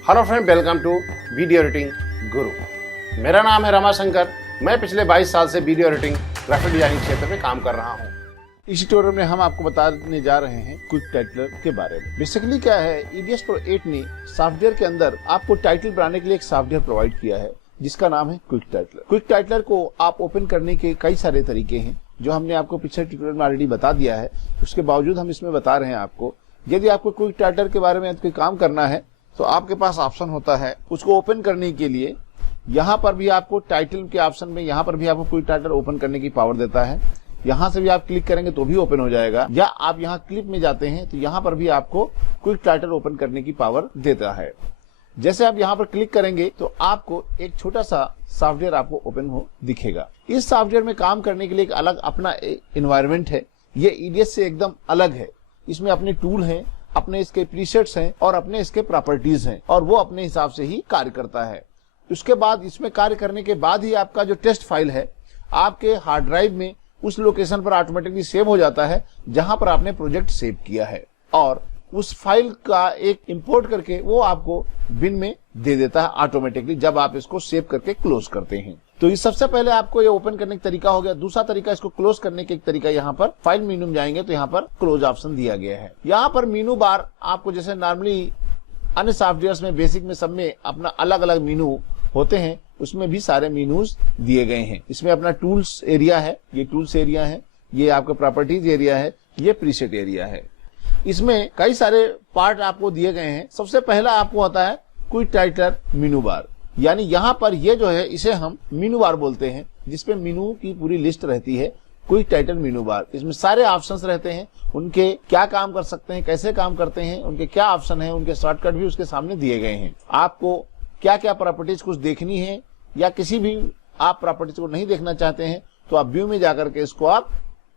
Hello friend, welcome to video editing Guru. मेरा नाम है रमाशंकर। मैं पिछले 22 साल से वीडियो एडिटिंग ग्राफिक डिजाइनिंग क्षेत्र में काम कर रहा हूँ। इस ट्यूटोरियल में हम आपको बताने जा रहे हैं क्विक टाइटलर के बारे में। बेसिकली क्या है, EDS Pro 8 ने सॉफ्टवेयर के अंदर आपको टाइटल बनाने के लिए एक सॉफ्टवेयर प्रोवाइड किया है जिसका नाम है क्विक टाइटलर। क्विक टाइटलर को आप ओपन करने के कई सारे तरीके हैं जो हमने आपको पिछले ट्यूटोरियल में ऑलरेडी बता दिया है। उसके बावजूद हम इसमें बता रहे हैं आपको, यदि आपको क्विक टाइटलर के बारे में कोई काम करना है तो आपके पास ऑप्शन होता है उसको ओपन करने के लिए। यहाँ पर भी आपको टाइटल के ऑप्शन में यहाँ पर भी आपको क्विक टाइटलर ओपन करने की पावर देता है। यहाँ से भी आप क्लिक करेंगे तो भी ओपन हो जाएगा, या आप यहाँ क्लिप में जाते हैं तो यहाँ पर भी आपको क्विक टाइटलर ओपन करने की पावर देता है। जैसे आप यहाँ पर क्लिक करेंगे तो आपको एक छोटा सा सॉफ्टवेयर आपको ओपन हो दिखेगा। इस सॉफ्टवेयर में काम करने के लिए एक अलग अपना एनवायरनमेंट है। ये EDS से एकदम अलग है। इसमें अपने टूल हैं, अपने इसके प्रीसेट्स हैं और अपने इसके प्रॉपर्टीज हैं, और वो अपने हिसाब से ही कार्य करता है। उसके बाद इसमें कार्य करने के बाद ही आपका जो टेस्ट फाइल है आपके हार्ड ड्राइव में उस लोकेशन पर ऑटोमेटिकली सेव हो जाता है जहां पर आपने प्रोजेक्ट सेव किया है, और उस फाइल का एक इंपोर्ट करके वो आपको बिन में दे देता है ऑटोमेटिकली जब आप इसको सेव करके क्लोज करते हैं। तो इस सबसे पहले आपको ये ओपन करने का तरीका हो गया। दूसरा तरीका, इसको क्लोज करने के एक तरीका, यहाँ पर फाइल मेनू में जाएंगे तो यहाँ पर क्लोज ऑप्शन दिया गया है। यहाँ पर मेनू बार आपको जैसे नॉर्मली अन्य सॉफ्टवेयर में बेसिक में सब में अपना अलग अलग मेनू होते हैं, उसमें भी सारे मेनूज दिए गए हैं। इसमें अपना टूल्स एरिया है, ये टूल्स एरिया है, ये आपका प्रॉपर्टीज एरिया है, ये प्रीसेट एरिया है। इसमें कई सारे पार्ट आपको दिए गए हैं। सबसे पहला आपको आता है क्विक टाइटलर मेनू बार, यानी यहाँ पर ये जो है इसे हम मेनू बार बोलते हैं, जिसपे मेनू की पूरी लिस्ट रहती है। क्विक टाइटल मेनू बार, इसमें सारे ऑप्शंस रहते हैं, उनके क्या काम कर सकते हैं, कैसे काम करते हैं, उनके क्या ऑप्शन है, उनके शॉर्टकट भी उसके सामने दिए गए हैं। आपको क्या क्या प्रॉपर्टीज कुछ देखनी है या किसी भी आप प्रॉपर्टीज को नहीं देखना चाहते हैं तो आप व्यू में जाकर के इसको आप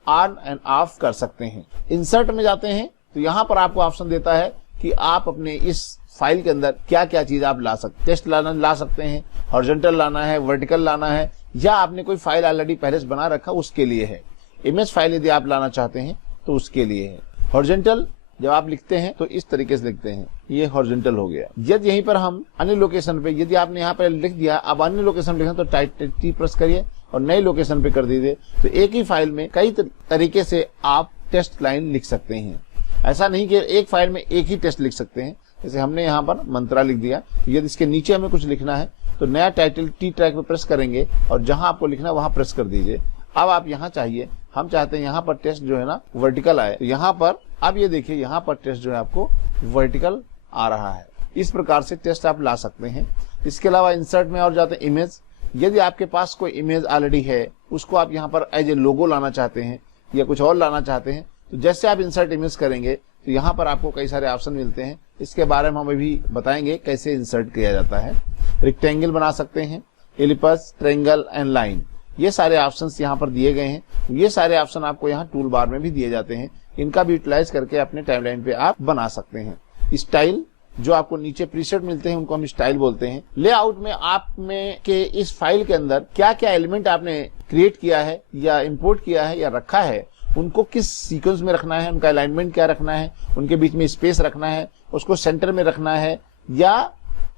ऑन एंड ऑफ कर सकते हैं। इंसर्ट में जाते हैं तो यहाँ पर आपको ऑप्शन देता है कि आप अपने इस फाइल के अंदर क्या क्या चीज आप ला सकते, टेस्ट ला सकते हैं, हॉरिजॉन्टल लाना है, वर्टिकल लाना है, या आपने कोई फाइल ऑलरेडी पहले से बना रखा उसके लिए है। इमेज फाइल यदि आप लाना चाहते हैं तो उसके लिए है। हॉरिजॉन्टल जब आप लिखते हैं तो इस तरीके से लिखते हैं, ये हॉरिजॉन्टल हो गया। यदि यहीं पर हम अन्य लोकेशन पे, यदि आपने यहाँ पर लिख दिया, अब अन्य लोकेशन लिखना तो टी प्रेस करिए और नए लोकेशन पे कर दीजिए, तो एक ही फाइल में कई तरीके से आप टेस्ट लाइन लिख सकते हैं। ऐसा नहीं कि एक फाइल में एक ही टेस्ट लिख सकते हैं। जैसे हमने यहाँ पर मंत्रा लिख दिया, यदि इसके नीचे हमें कुछ लिखना है तो नया टाइटल टी ट्रैक पे प्रेस करेंगे और जहां आपको लिखना है वहां प्रेस कर दीजिए। अब आप यहाँ चाहिए, हम चाहते हैं यहाँ पर टेस्ट जो है ना वर्टिकल आए, तो यहाँ पर अब ये देखिए यहाँ पर टेस्ट जो है आपको वर्टिकल आ रहा है। इस प्रकार से टेस्ट आप ला सकते हैं। इसके अलावा इंसर्ट में और जाते हैं इमेज। यदि आपके पास कोई इमेज ऑलरेडी है, उसको आप यहाँ पर एज ए लोगो लाना चाहते हैं या कुछ और लाना चाहते हैं, तो जैसे आप इंसर्ट इमेज करेंगे तो यहाँ पर आपको कई सारे ऑप्शन मिलते हैं। इसके बारे में हम अभी बताएंगे कैसे इंसर्ट किया जाता है। रेक्टेंगल बना सकते हैं, एलिपस, ट्रायंगल एंड लाइन, ये सारे ऑप्शंस यहाँ पर दिए गए हैं। ये सारे ऑप्शन आपको यहाँ टूल बार में भी दिए जाते हैं। इनका भी यूटिलाइज करके अपने टाइमलाइन पे आप बना सकते हैं। स्टाइल, जो आपको नीचे प्रीसेट मिलते हैं उनको हम स्टाइल बोलते हैं। लेआउट में आप में के इस फाइल के अंदर क्या क्या एलिमेंट आपने क्रिएट किया है या इंपोर्ट किया है या रखा है, उनको किस सीक्वेंस में रखना है, उनका अलाइनमेंट क्या रखना है, उनके बीच में स्पेस रखना है, उसको सेंटर में रखना है या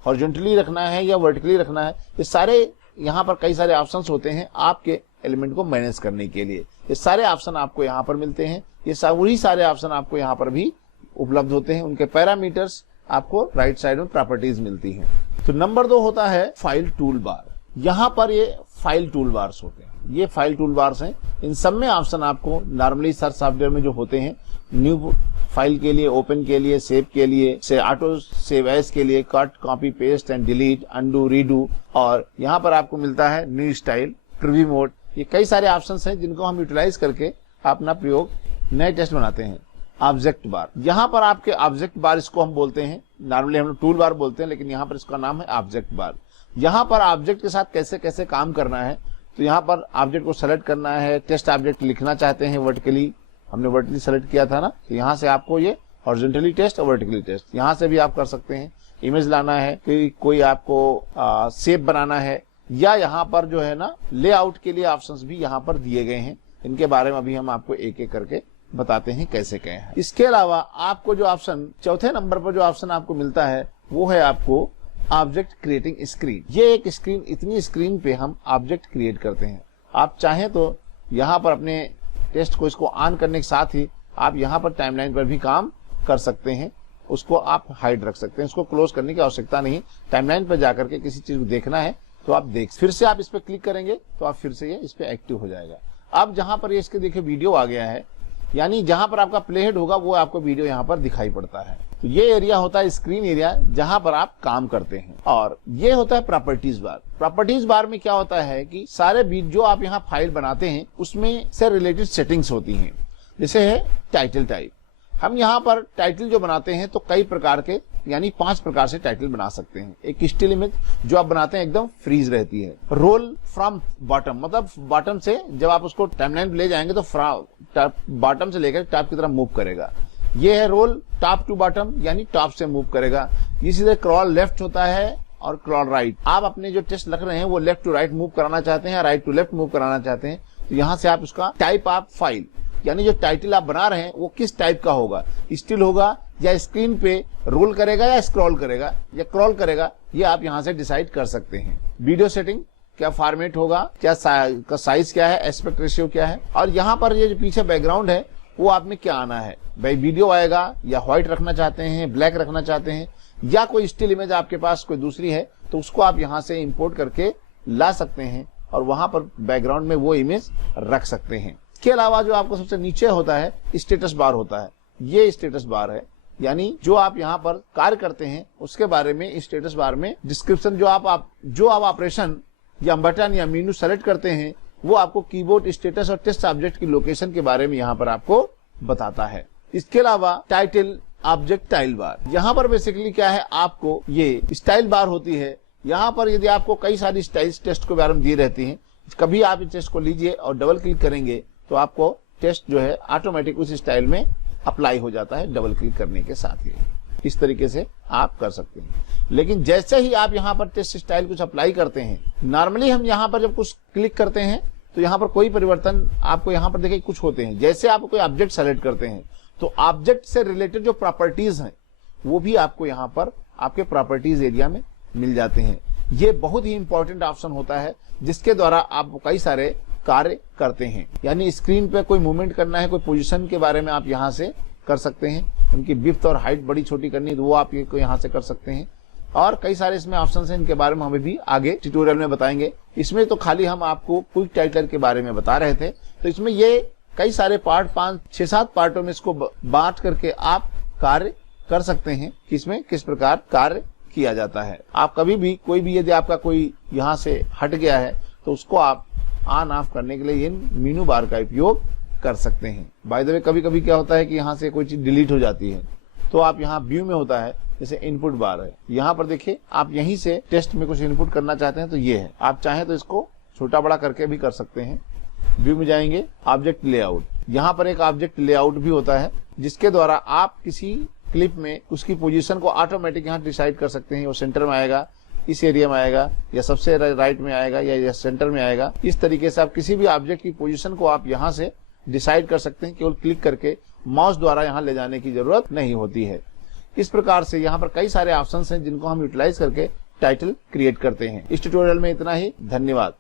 हॉरिजॉन्टली रखना है या वर्टिकली रखना है, ये सारे यहाँ पर कई सारे ऑप्शंस होते हैं आपके एलिमेंट को मैनेज करने के लिए। ये सारे ऑप्शन आपको यहाँ पर मिलते हैं। ये वही सारे ऑप्शन आपको यहाँ पर भी उपलब्ध होते हैं। उनके पैरामीटर्स आपको राइट साइड में प्रॉपर्टीज मिलती हैं। तो नंबर 2 होता है फाइल टूल बार। यहाँ पर ये फाइल टूल बार्स होते हैं, ये फाइल टूल बार्स हैं। इन सब में ऑप्शन आपको नॉर्मली सर्च सॉफ्टवेयर में जो होते हैं, न्यू फाइल के लिए, ओपन के लिए, सेव के लिए, से ऑटो सेव एज के लिए, cut, copy, paste and delete, undo, redo, और यहाँ पर आपको मिलता है न्यू स्टाइल, प्रीव्यू मोड। ये कई सारे ऑप्शंस हैं जिनको हम यूटिलाइज करके अपना प्रयोग नए टेस्ट बनाते हैं। ऑब्जेक्ट बार, यहाँ पर आपके ऑब्जेक्ट बार इसको हम बोलते हैं, नॉर्मली हम लोग टूल बार बोलते हैं, लेकिन यहाँ पर इसका नाम है ऑब्जेक्ट बार। यहाँ पर ऑब्जेक्ट के साथ कैसे कैसे काम करना है, तो यहाँ पर ऑब्जेक्ट को सेलेक्ट करना है। टेस्ट ऑब्जेक्ट लिखना चाहते हैं वर्टिकली, हमने वर्टिकली सेलेक्ट किया था ना, तो यहाँ से आपको ये हॉरिजॉन्टली टेस्ट और वर्टिकली टेस्ट यहाँ से भी आप कर सकते हैं। इमेज लाना है कि कोई आपको शेप बनाना है, या यहाँ पर जो है ना लेआउट के लिए ऑप्शंस भी यहाँ पर दिए गए हैं। इनके बारे में अभी हम आपको एक एक करके बताते हैं कैसे क्या है। इसके अलावा आपको जो ऑप्शन चौथे नंबर पर जो ऑप्शन आपको मिलता है वो है आपको ऑब्जेक्ट क्रिएटिंग स्क्रीन। ये एक स्क्रीन, इतनी स्क्रीन पे हम ऑब्जेक्ट क्रिएट करते हैं। आप चाहें तो यहाँ पर अपने टेस्ट को इसको ऑन करने के साथ ही आप यहाँ पर टाइमलाइन पर भी काम कर सकते हैं। उसको आप हाइड रख सकते हैं, उसको क्लोज करने की आवश्यकता नहीं। टाइमलाइन पर जाकर के किसी चीज को देखना है तो आप देख, फिर से आप इस पर क्लिक करेंगे तो आप फिर से ये इस पे एक्टिव हो जाएगा। अब जहां पर ये इसके देखिए वीडियो आ गया है, यानी जहां पर आपका प्ले हेड होगा वो आपको वीडियो यहाँ पर दिखाई पड़ता है। तो ये एरिया होता है स्क्रीन एरिया, जहां पर आप काम करते हैं। और ये होता है प्रॉपर्टीज बार। प्रॉपर्टीज बार में क्या होता है कि सारे जो आप यहाँ फाइल बनाते हैं उसमें से रिलेटेड सेटिंग्स होती हैं। जैसे है टाइटल टाइप, हम यहाँ पर टाइटल जो बनाते हैं तो कई प्रकार के, यानी 5 प्रकार से टाइटल बना सकते हैं। एक स्टिल इमेज जो आप बनाते हैं एकदम फ्रीज रहती है। रोल फ्रॉम बॉटम, मतलब बॉटम से जब आप उसको टाइमलाइन पे ले जाएंगे तो बॉटम से लेकर टॉप की तरफ मूव करेगा। ये है रोल टॉप टू बॉटम, यानी टॉप से मूव करेगा। इसी तरह क्रॉल लेफ्ट होता है और क्रॉल राइट। आप अपने जो टेस्ट लिख रहे हैं वो लेफ्ट टू राइट मूव कराना चाहते हैं, राइट टू लेफ्ट मूव कराना चाहते हैं, तो यहाँ से आप उसका टाइप आप फाइल, यानी जो टाइटल आप बना रहे हैं वो किस टाइप का होगा, स्टिल होगा या स्क्रीन पे रोल करेगा या स्क्रॉल करेगा या क्रॉल करेगा, ये आप यहाँ से डिसाइड कर सकते हैं। वीडियो सेटिंग, क्या फॉर्मेट होगा, क्या साइज क्या है, एस्पेक्ट रेशियो क्या है, और यहाँ पर ये जो पीछे बैकग्राउंड है वो आप में क्या आना है। भाई वीडियो आएगा या व्हाइट रखना चाहते हैं, ब्लैक रखना चाहते हैं, या कोई स्टिल इमेज आपके पास कोई दूसरी है तो उसको आप यहाँ से इंपोर्ट करके ला सकते हैं और वहां पर बैकग्राउंड में वो इमेज रख सकते हैं। इसके अलावा जो आपको सबसे नीचे होता है स्टेटस बार होता है। ये स्टेटस बार है, यानी जो आप यहाँ पर कार्य करते हैं उसके बारे में स्टेटस बार में डिस्क्रिप्शन, जो आप ऑपरेशन या बटन या मेनू सेलेक्ट करते हैं वो आपको कीबोर्ड स्टेटस और टेस्ट ऑब्जेक्ट की लोकेशन के बारे में यहाँ पर आपको बताता है। इसके अलावा टाइटल ऑब्जेक्ट टाइल बार, यहाँ पर बेसिकली क्या है, आपको ये स्टाइल बार होती है। यहाँ पर यदि आपको कई सारी स्टाइल्स टेस्ट के बारे में दी रहती हैं, कभी आप इस टेस्ट को लीजिए और डबल क्लिक करेंगे तो आपको टेस्ट जो है ऑटोमेटिक उस स्टाइल में अप्लाई हो जाता है डबल क्लिक करने के साथ ही। इस तरीके से आप कर सकते हैं। लेकिन जैसे ही आप यहाँ पर टेस्ट स्टाइल कुछ अप्लाई करते हैं, नॉर्मली हम यहाँ पर जब कुछ क्लिक करते हैं तो यहाँ पर कोई परिवर्तन आपको यहाँ पर देखिए कुछ होते हैं। जैसे आप कोई ऑब्जेक्ट सेलेक्ट करते हैं तो ऑब्जेक्ट से रिलेटेड जो प्रॉपर्टीज हैं वो भी आपको यहाँ पर आपके प्रॉपर्टीज एरिया में मिल जाते हैं। ये बहुत ही इंपॉर्टेंट ऑप्शन होता है जिसके द्वारा आप कई सारे कार्य करते हैं। यानी स्क्रीन पे कोई मूवमेंट करना है, कोई पोजीशन के बारे में आप यहाँ से कर सकते हैं। उनकी विड्थ और हाइट बड़ी छोटी करनी है तो वो आप यहाँ से कर सकते हैं। और कई सारे इसमें ऑप्शंस हैं, इनके बारे में हमें भी आगे ट्यूटोरियल में बताएंगे। इसमें तो खाली हम आपको क्विक टाइटलर के बारे में बता रहे थे। तो इसमें ये कई सारे पार्ट, 5-6-7 पार्टों में इसको बांट करके आप कार्य कर सकते हैं कि इसमें किस प्रकार कार्य किया जाता है। आप कभी भी कोई भी यदि आपका कोई यहाँ से हट गया है तो उसको आप ऑन ऑफ करने के लिए इन मेनू बार का उपयोग कर सकते हैं। बाय द वे कभी कभी क्या होता है कि यहाँ से कोई चीज डिलीट हो जाती है तो आप यहाँ व्यू में होता है, जैसे इनपुट बार है, यहाँ पर देखिए आप यहीं से टेस्ट में कुछ इनपुट करना चाहते हैं तो ये है। आप चाहें तो इसको छोटा बड़ा करके भी कर सकते हैं। व्यू में जाएंगे, ऑब्जेक्ट लेआउट, यहाँ पर एक ऑब्जेक्ट लेआउट भी होता है जिसके द्वारा आप किसी क्लिप में उसकी पोजीशन को ऑटोमेटिक यहाँ डिसाइड कर सकते हैं। वो सेंटर में आएगा, इस एरिया में आएगा, या सबसे राइट में आएगा, या सेंटर में आएगा। इस तरीके से आप किसी भी ऑब्जेक्ट की पोजीशन को आप यहाँ से डिसाइड कर सकते हैं। केवल क्लिक करके माउस द्वारा यहाँ ले जाने की जरूरत नहीं होती है। इस प्रकार से यहाँ पर कई सारे ऑप्शंस हैं जिनको हम यूटिलाइज करके टाइटल क्रिएट करते हैं। इस ट्यूटोरियल में इतना ही। धन्यवाद।